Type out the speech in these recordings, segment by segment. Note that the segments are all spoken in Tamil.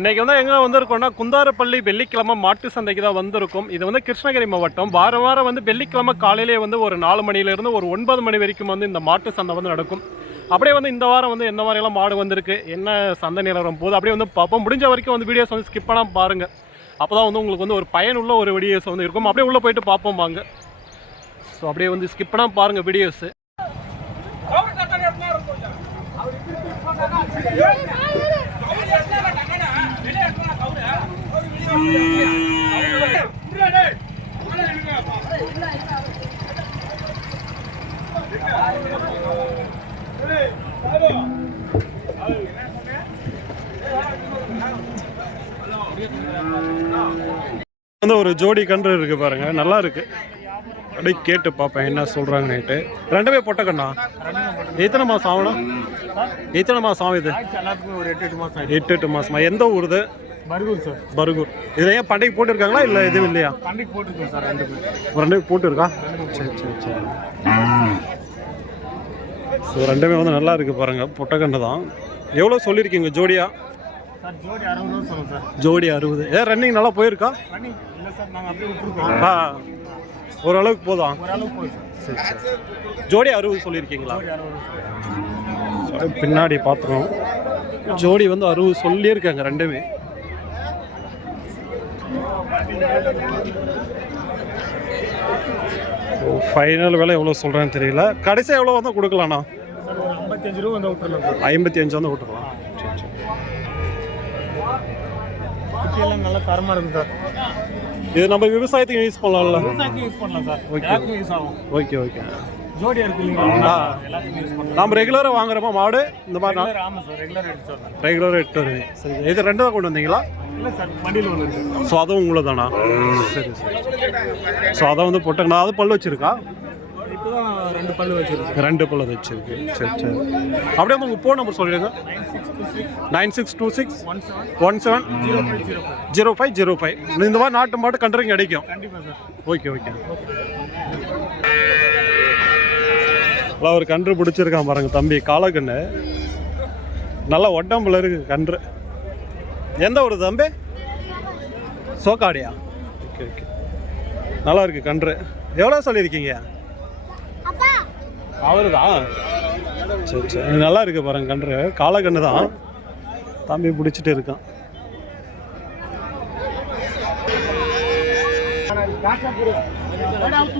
இன்றைக்கி வந்து எங்கே வந்திருக்கோம்னா குந்தாரப்பள்ளி வெள்ளிக்கிழமை மாட்டு சந்தைக்கு தான் வந்திருக்கும். இது வந்து கிருஷ்ணகிரி மாவட்டம். வாரம் வாரம் வந்து வெள்ளிக்கிழமை காலையிலே வந்து ஒரு நாலு மணிலேருந்து ஒரு ஒன்பது மணி வரைக்கும் வந்து இந்த மாட்டு சந்தை வந்து நடக்கும். அப்படியே வந்து இந்த வாரம் வந்து எந்த மாதிரியெல்லாம் மாடு வந்திருக்கு என்ன சந்தை நிலவரம் போகுது அப்படியே வந்து பார்ப்போம். முடிஞ்ச வரைக்கும் வந்து வீடியோஸ் வந்து ஸ்கிப் பண்ணால் பாருங்கள் அப்போ தான் வந்து உங்களுக்கு வந்து ஒரு பயனுள்ள ஒரு வீடியோஸ் வந்து இருக்கும். அப்படியே உள்ளே போயிட்டு பார்ப்போம் வாங்க. ஸோ அப்படியே வந்து ஸ்கிப் பண்ணால் பாருங்கள் வீடியோஸு வந்து ஒரு ஜோடி கன்று இருக்கு பாருங்க. நல்லா இருக்கு. அப்படியே கேட்டு பார்ப்பேன் என்ன சொல்றாங்கன்னுட்டு. ரெண்டுமே பொட்டை கண்ணா? எத்தனை மாசம் ஆகணும்? எத்தனை இது எல்லாத்துக்கும் ஒரு எட்டு எட்டு மாதம் எட்டு எட்டு மாசமா? எந்த ஊருது பர்கூர் சார். பருகூர். இதை ஏன் பண்டைக்கு போட்டிருக்காங்களா இல்லை எதுவும் இல்லையா? பண்டிகை போட்டிருக்கோம் சார் ரெண்டு பேர். ரெண்டு போட்டுருக்கா? சரி சரி சரி. ஸோ ரெண்டுமே வந்து நல்லா இருக்கு பாருங்க. பொட்டக்கன்று தான். எவ்வளோ சொல்லியிருக்கீங்க ஜோடியா? ஜோடி அறுபது ஏன் ரன்னிங் நல்லா போயிருக்கா? ஆ. ஓரளவுக்கு போதும் சார். சரி ஜோடி அறுபது சொல்லியிருக்கீங்களா? பின்னாடி பார்த்துருவோம் ஜோடி வந்து அறுபது சொல்லியிருக்காங்க ரெண்டுமே. ஃபைனல் விலை எவ்வளோ சொல்கிறேன்னு தெரியல. கடைசி எவ்வளோ வந்து கொடுக்கலாண்ணா ஐம்பத்தஞ்சு ரூபா வந்து விட்டுருலாம் ஐம்பத்தி அஞ்சு வந்து சரி குட்டியெல்லாம் நல்லா தரமாக இருக்கும் சார். இது நம்ம விவசாயத்துக்கு யூஸ் பண்ணலாம்ல. விவசாயத்துக்கு யூஸ் பண்ணலாம் சார். எல்லாத்துக்கும் யூஸ் ஆகும். ஓகே ஓகே ஜோடியாக இருக்கு இல்லைங்களா? நம்ம ரெகுலராக வாங்குறோமா மாடு இந்த மாதிரி ரெகுலர் ஆமாம் சார் ரெகுலர் எடுத்து வரலாம். ரெகுலராக எட்டு வருது. சரி இது ரெண்டு தான் கொண்டு வந்தீங்களா? இல்லை சார் வண்டியில் ஒன்று இருக்குது ஸோ அதுவும் உங்களை தானா சரி சரி. ஸோ அதை வந்து போட்டாங்க அது பல்லு வச்சிருக்கா? ரெண்டு பல்லு வச்சிருக்கு ரெண்டு பல்லு வச்சிருக்கு. சரி சரி. அப்படியே உங்கள் ஃபோன் நம்பர் சொல்லிடுங்க. Nine six two six. One seven. Zero five zero five இந்த மாதிரி நாட்டு மாட்டு கண்டுறீங்க கிடைக்கும் ஓகே ஓகே நல்லா ஒரு கன்று பிடிச்சிருக்கான் பாருங்க தம்பி காலக்கண்ணு நல்லா ஒட்டம்புல இருக்கு கன்று. எந்த ஒரு தம்பி? சோக்காடியா? Okay okay. நல்லா இருக்கு கன்று. எவ்வளோ சொல்லியிருக்கீங்க? அவரு தான் சரி. சரி நல்லா இருக்கு பாருங்க கன்று. காலக்கண்ணு தான். தம்பி பிடிச்சிட்டு இருக்கான்.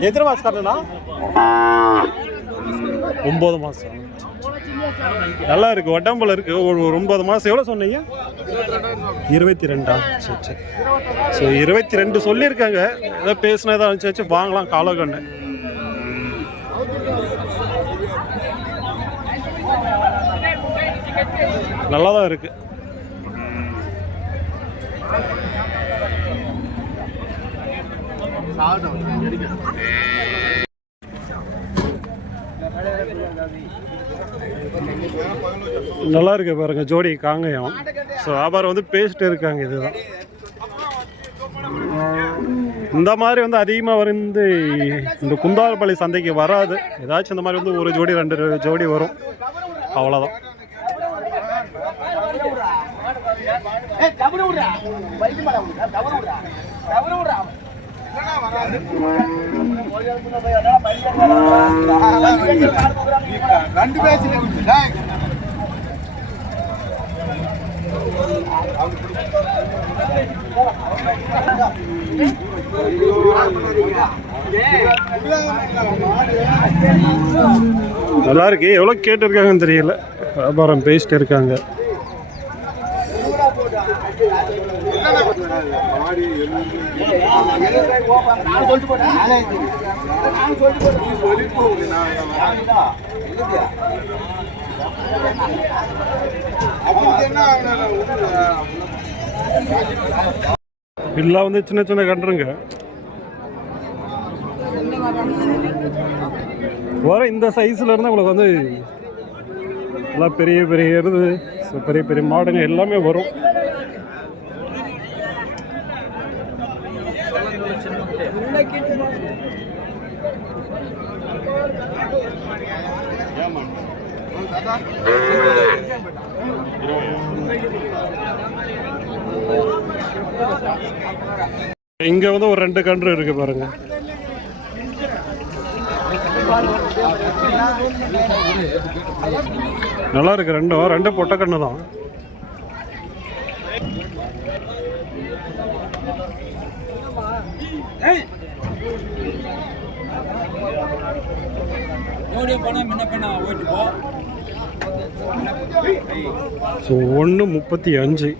எத்தனை மாசம் கட்டுனா ஒம்பது மாதம் நல்லா இருக்கு உடம்புல இருக்கு. ஒரு ஒன்பது மாதம் எவ்வளோ சொன்னீங்க? இருபத்தி ரெண்டா சரி சரி. ஸோ இருபத்தி ரெண்டு சொல்லியிருக்காங்க. ஏதோ பேசினதாக ஏதோ அனுப்பிச்சு வாங்கலாம் காலக்கண்ணு நல்லா தான் இருக்கு. நல்லா இருக்கு பாருங்க ஜோடி காங்கயம். ஸோ வியாபாரம் வந்து பேசிட்டு இருக்காங்க இதுதான். இந்த மாதிரி வந்து அதிகமாக வந்து இந்த குந்தாரப்பள்ளி சந்தைக்கு வராது. ஏதாச்சும் இந்த மாதிரி வந்து ஒரு ஜோடி ரெண்டு ஜோடி வரும். அவ்வளோதான் ரெண்டு பேச்சு நல்லா இருக்கு. எவ்வளோ கேட்டிருக்காங்கன்னு தெரியல. வியாபாரம் பேசிட்டு இருக்காங்க. எல்லாம் வந்து சின்ன சின்ன கண்டுருங்க வர இந்த சைஸ்ல இருந்து உங்களுக்கு வந்து எல்லாம் பெரிய பெரிய எருது பெரிய பெரிய மாடுங்க எல்லாமே வரும். இங்க வந்து ஒரு ரெண்டு கன்று இருக்கு பாருங்க. நல்லா இருக்கு ரெண்டும் ரெண்டு பொட்டை கன்று ஸோ ஒன்று முப்பத்தி அஞ்சு.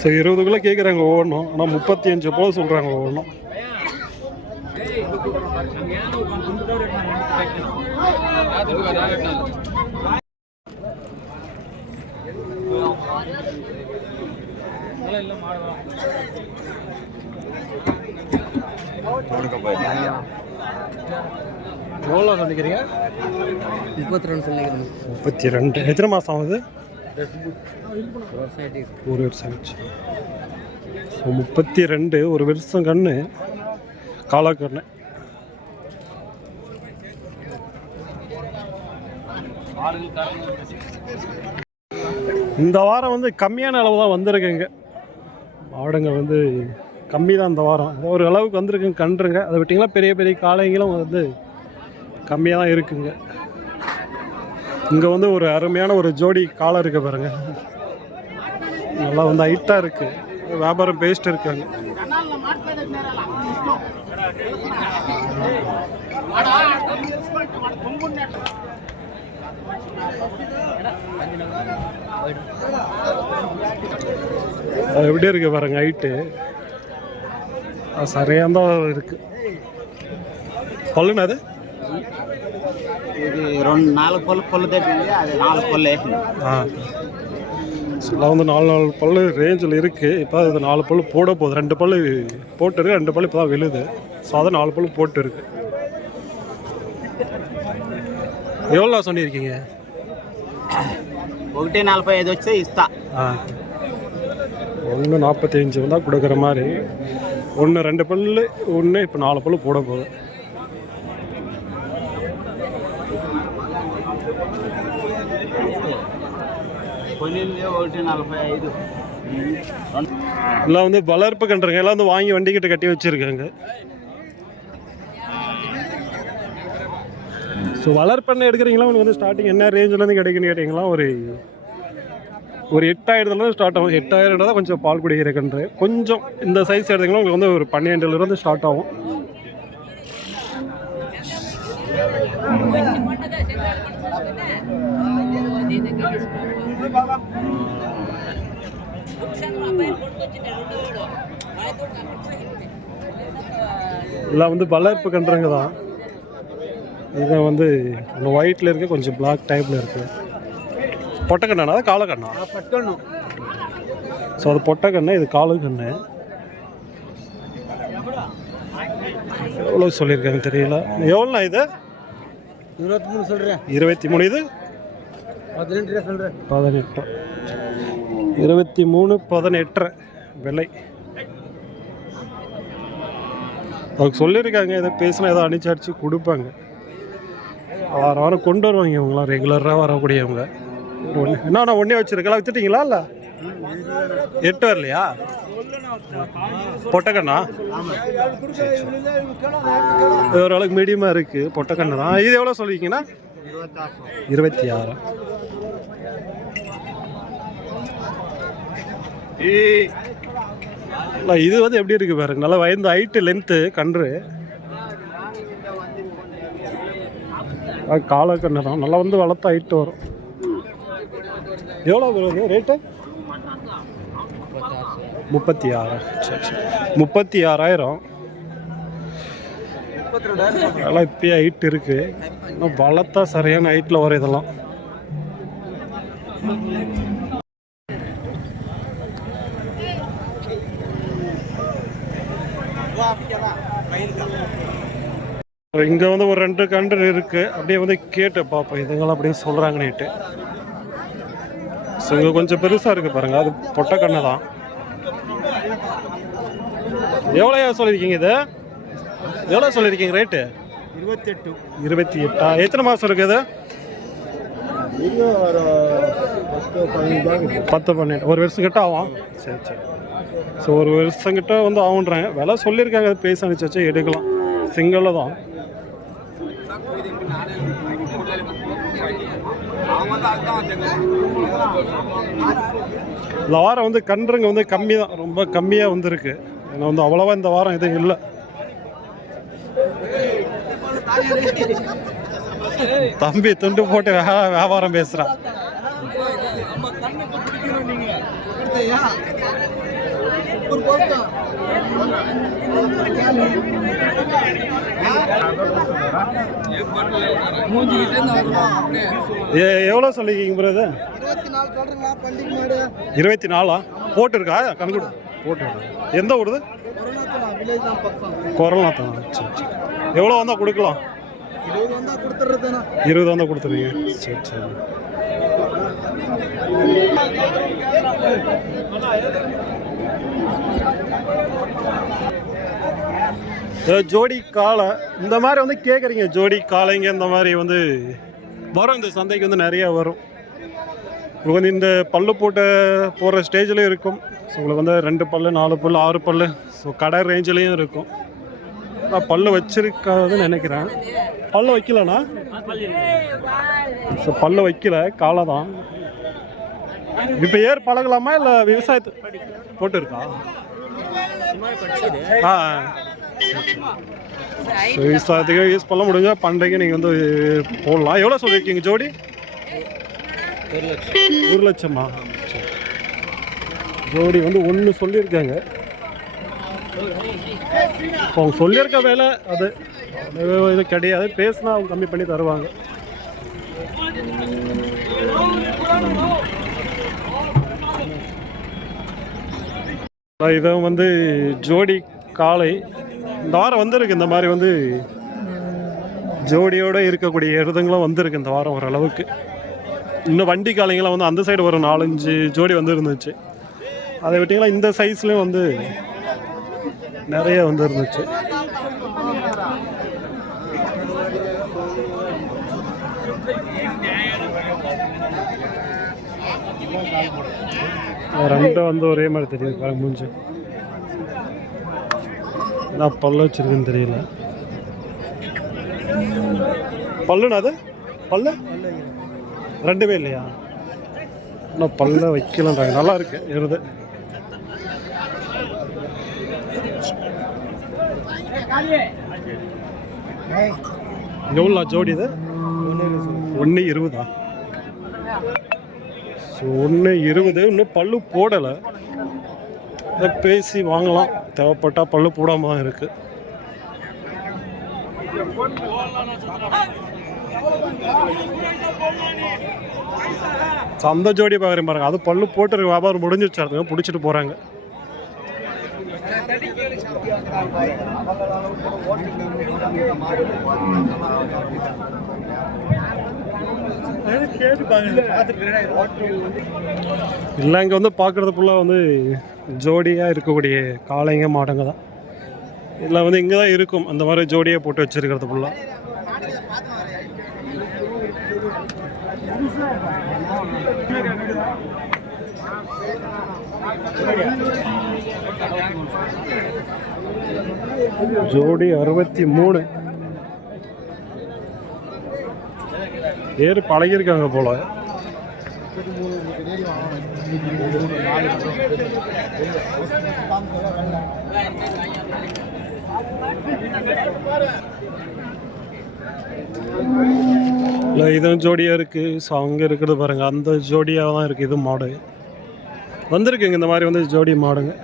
ஸோ இருபதுக்குள்ளே கேட்குறாங்க ஒவ்வொன்றும் ஆனால் முப்பத்தி அஞ்சு போல சொல்கிறாங்க ஒவ்வொன்றும் எவ்வளோ சொல்லிக்கிறீங்க? முப்பத்தி ரெண்டு சொல்லிக்கிறேன். முப்பத்தி ரெண்டு எத்தனை மாதம் ஆகுது? ஒரு வருஷம் ஆச்சு. ஸோ முப்பத்தி ரெண்டு ஒரு வருஷம் கண்ணு காலாக்கண்ணு. இந்த வாரம் வந்து கம்மியான அளவு தான் வந்திருக்குங்க. மாடுங்க வந்து கம்மி தான் இந்த வாரம். ஒரு அளவுக்கு வந்திருக்குங்க கன்றுங்க. அதை விட்டிங்களா? பெரிய பெரிய காளைங்களும் வந்து கம்மியாக தான் இருக்குங்க. இங்கே வந்து ஒரு அருமையான ஒரு ஜோடி காலம் இருக்கு பாருங்க. நல்லா வந்து ஹைட்டாக இருக்குது வியாபாரம் பேஸ்ட் இருக்காங்க. அது எப்படி இருக்கு பாருங்க ஹைட்டு அது சரியாக தான் இருக்கு. பல்லுனா அது? இது ரெண்டு நாலு பல்லு பல்லு தேட்டிங்க அது நாலு பல்லு ஆ. வந்து நாலு நாலு பல் ரேஞ்சில் இருக்குது இப்போ அது நாலு பல் போட போகுது. ரெண்டு பல் போட்டுருக்கு ரெண்டு பல் இப்போ தான் விழுது. ஸோ அதை நாலு பல் போட்டுருக்கு. எவ்வளோ சொல்லியிருக்கீங்க ఒకటి నలభై ఐదు వస్తే ఇస్తా ஆ ஒன்று நாற்பத்தஞ்சு தான் கொடுக்குற மாதிரி ஒன்று ரெண்டு பல்லு ஒன்று இப்போ நாலு பல்லு போட போகுது కొనింది ఒకటి నలభై ఐదు எல்லாம் வந்து வளர்ப்பு கன்றுங்க எல்லாம் வந்து வாங்கி வண்டிக்கிட்ட கட்டி வச்சுருக்காங்க ஸோ வளர்ப்பெண்ணை எடுக்கிறீங்களா? உங்களுக்கு வந்து ஸ்டார்டிங் என்ன ரேஞ்சிலேருந்து கிடைக்குன்னு கேட்டிங்களா? ஒரு ஒரு எட்டாயிரத்துலேருந்து ஸ்டார்ட் ஆகும். எட்டாயிரம் தான் கொஞ்சம் பால் குடி கன்று. கொஞ்சம் இந்த சைஸ் எடுத்தீங்கன்னா உங்களுக்கு வந்து ஒரு பன்னெண்டுலேருந்து ஸ்டார்ட் ஆகும். இதெல்லாம் வந்து வளர்ப்பு கன்றுங்க தான். இதை வந்து இந்த ஒயிட்டில் இருக்க கொஞ்சம் பிளாக் டைப்பில் இருக்குது பொட்டக்கண்ணா அது காலக்கண்ணா? பொட்டக்கண்ணு. ஸோ அது பொட்டக்கண்ணு இது காலக்கண்ணு. எவ்வளோ சொல்லியிருக்காங்க தெரியல. எவ்வளோண்ணா இது? இருபத்தி மூணு சொல்கிறேன் இருபத்தி மூணு இது? பதினெட்டு சொல்கிறேன் பதினெட்டு. இருபத்தி மூணு பதினெட்டு விலை. அவங்க சொல்லியிருக்காங்க இதை பேசினா ஏதோ அனுப்பிச்சு அடித்து கொடுப்பாங்க. வாரம் வாரம் கொண்டு வருவாங்க இவங்களாம் ரெகுலராக வரக்கூடியவங்க. ஒன்று என்ன ஒன்றே வச்சுருக்கலாம் வித்துட்டீங்களா இல்லை? எட்டு வரலையா? பொட்டக்கண்ணா? இது ஓரளவுக்கு மீடியமாக இருக்குது பொட்டக்கண்ணு தான். இது எவ்வளோ சொல்லிருக்கீங்கன்னா இருபத்தி ஆறு இது வந்து எப்படி இருக்கு பாருங்க. நல்லா வயந்து ஹைட்டு லென்த்து கன்று. காலை கன்று தான். நல்லா வந்து வளர்த்த ஹைட்டு வரும். எவ்வளோ வருது ரேட்டு முப்பத்தி ஆறு சரி சரி. முப்பத்தி ஆறாயிரம் அதெல்லாம் இப்பயே ஹைட் இருக்கு. இன்னும் வளர்த்தா சரியான ஹைட்டில் வரும் இதெல்லாம். இங்கே வந்து ஒரு ரெண்டு கன்று இருக்கு. அப்படியே வந்து கேட்டு பார்ப்போம் இதுங்களாம் அப்படியே சொல்கிறாங்கன்னுட்டு ஸோ இங்கே கொஞ்சம் பெருசாக இருக்குது பாருங்க அது பொட்டை கண்ணு தான் எவ்வளோயா சொல்லியிருக்கீங்க இது? எவ்வளோ சொல்லியிருக்கீங்க ரேட்டு இருபத்தெட்டு. இருபத்தி எட்டா எத்தனை மாதம் இருக்குது இது? பத்து பன்னெண்டு. ஒரு வருஷம் கிட்ட ஆகும். சரி சரி. ஸோ ஒரு வருஷம் கிட்ட வந்து ஆகுன்றாங்க விலை சொல்லியிருக்காங்க பேச அனுப்பிச்சு எடுக்கலாம். சிங்கிளில் தான். இந்த வாரம் வந்து கன்றுங்க வந்து கம்மி தான் ரொம்ப கம்மியாக வந்திருக்கு. ஏன்னா வந்து அவ்வளோவா இந்த வாரம் எதுவும் இல்லை. தம்பி துண்டு போட்டு வியாபாரம் பேசுகிறான் எவ்வளோ சொல்லிக்கிங்க பிரதர் இருபத்தி நாலா? போட்டிருக்கா? கணக்கு போட்டு எந்த ஊருது கொரோனா தான் சரி சரி. எவ்வளோ வந்தால் கொடுக்கலாம்? இருபது இருபது வந்தால் கொடுத்துருவீங்க சரி சரி. ஜோடி காளை. இந்த மாதிரி வந்து கேட்குறீங்க ஜோடி காளைங்க இந்த மாதிரி வந்து வரும். இந்த சந்தைக்கு வந்து நிறையா வரும். உங்களுக்கு வந்து இந்த பல்லு போட்ட போகிற ஸ்டேஜ்லேயும் இருக்கும். ஸோ உங்களுக்கு வந்து ரெண்டு பல்லு நாலு பல்லு ஆறு பல்லு. ஸோ கடை ரேஞ்சிலையும் இருக்கும். நான் பல்லு வச்சிருக்காதுன்னு நினைக்கிறேன். பல்லு வைக்கலண்ணா? ஸோ பல்லு வைக்கல காலை தான். இப்போ ஏர் பழகலாமா இல்லை விவசாயத்து போட்டு இருக்கா ஆ. ஸோ விவசாயத்துக்கு யூஸ் பண்ண முடிஞ்சா பண்டைக்கு நீங்கள் வந்து போடலாம். எவ்வளோ சொல்லியிருக்கீங்க ஜோடி? ஒரு லட்சமா? ஜோடி வந்து ஒன்று சொல்லியிருக்காங்க. இப்போ அவங்க சொல்லியிருக்க வேலை அது இது கிடையாது. பேசினா அவங்க கம்மி பண்ணி தருவாங்க. இதை வந்து ஜோடி காளை இந்த வாரம் வந்திருக்கு இந்த மாதிரி வந்து ஜோடியோடு இருக்கக்கூடிய எருதுங்களும் வந்திருக்கு இந்த வாரம் ஓரளவுக்கு. இன்னும் வண்டி காலைங்களாம் வந்து அந்த சைடு ஒரு நாலஞ்சு ஜோடி வந்து இருந்துச்சு அதை விட்டிங்களா இந்த சைஸ்லேயும் வந்து நிறைய வந்து இருந்துச்சு ரெண்டும் வந்து ஒரே மாதிரி தெரியுது பாருங்க மூஞ்சு. நான் பல்லு வச்சிருக்குன்னு தெரியல. பல்லுண்ணா அது? பல்லு? ரெண்டுமே இல்லையா? இன்னும் பல்ல வைக்கலன்றாங்க நல்லா இருக்கு எருது எவ்வளோ ஜோடி இது? ஒன்று இருபதா? ஸோ ஒன்று இருபது இன்னும் பல்லு போடலை. பேசி வாங்கலாம். தேவைப்பட்டால் பல்லு போடாமல் தான் இருக்குது ஸோ அந்த ஜோடி பார்க்குறேன் பாருங்க. அது பல்லு போட்டு வியாபாரம் முடிஞ்சிருச்சு. அதுங்க பிடிச்சிட்டு போகிறாங்க இல்லை இங்கே வந்து பார்க்குறது ஃபுல்லாக வந்து ஜோடியாக இருக்கக்கூடிய காளைங்க மாடுங்க தான். இதில் வந்து இங்கே தான் இருக்கும். அந்த மாதிரி ஜோடியாக போட்டு வச்சிருக்கிறது ஃபுல்லாக ஜோடி அறுபத்தி மூணு. ஏறு பழகியிருக்காங்க போல. இல்லை இதுவும் ஜோடியாக இருக்குது ஸோ அங்கே இருக்கிறது பாருங்கள் அந்த ஜோடியாக தான் இருக்குது இது மாடு வந்திருக்குங்க. இந்த மாதிரி வந்து ஜோடி மாடுங்க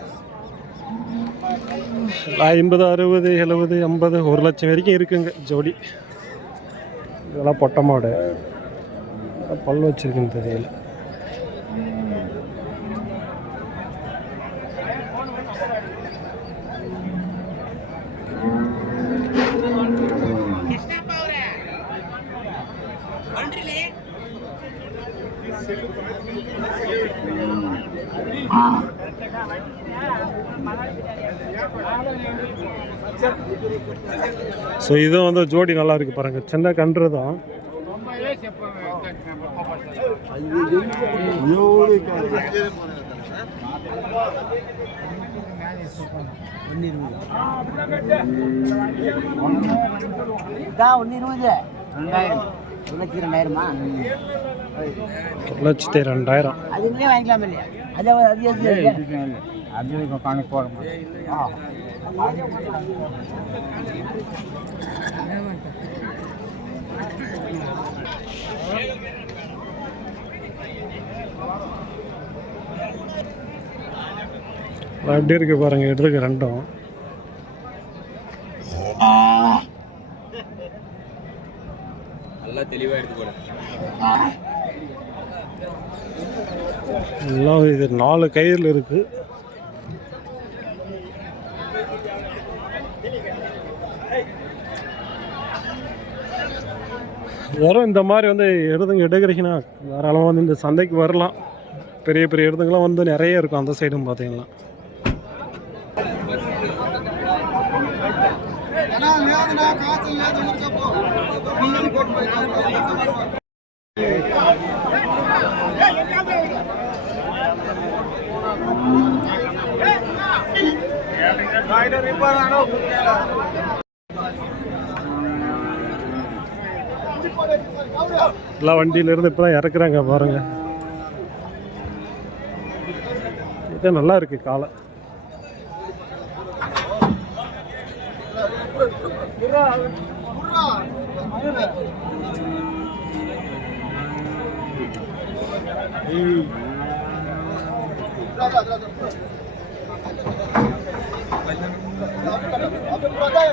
ஐம்பது அறுபது எழுபது ஐம்பது ஒரு லட்சம் வரைக்கும் இருக்குங்க ஜோடி. இதெல்லாம் பொட்டை மாடு பல் வச்சுருக்குன்னு தெரியல. ஸோ இதுவும் வந்து ஜோடி நல்லா இருக்கு பாருங்க. சின்ன கன்று தான் லட்சத்தி ரெண்டாயிரமா. ரெண்டாயிரம்? அதுலேயே வாங்கிக்கலாம் இல்லையா? அதே அதே கணக்கு போகிறோம் எப்படி இருக்கு பாருங்க எடுத்துக்க ரெண்டும்? எல்லாம் இது நாலு கயிறுல இருக்கு. வெறும் இந்த மாதிரி வந்து எடுதுங்க எடுக்கிறீங்கன்னா தாராளமாக வந்து இந்த சந்தைக்கு வரலாம். பெரிய பெரிய இடத்துங்களாம் வந்து நிறைய இருக்கும் அந்த சைடும் பார்த்தீங்கன்னா ஏன்னா நேரம்னா எல்லாம் வண்டியிலேருந்து இப்போ தான் இறக்குறாங்க பாருங்க. இது நல்லா இருக்கு காலை. போய்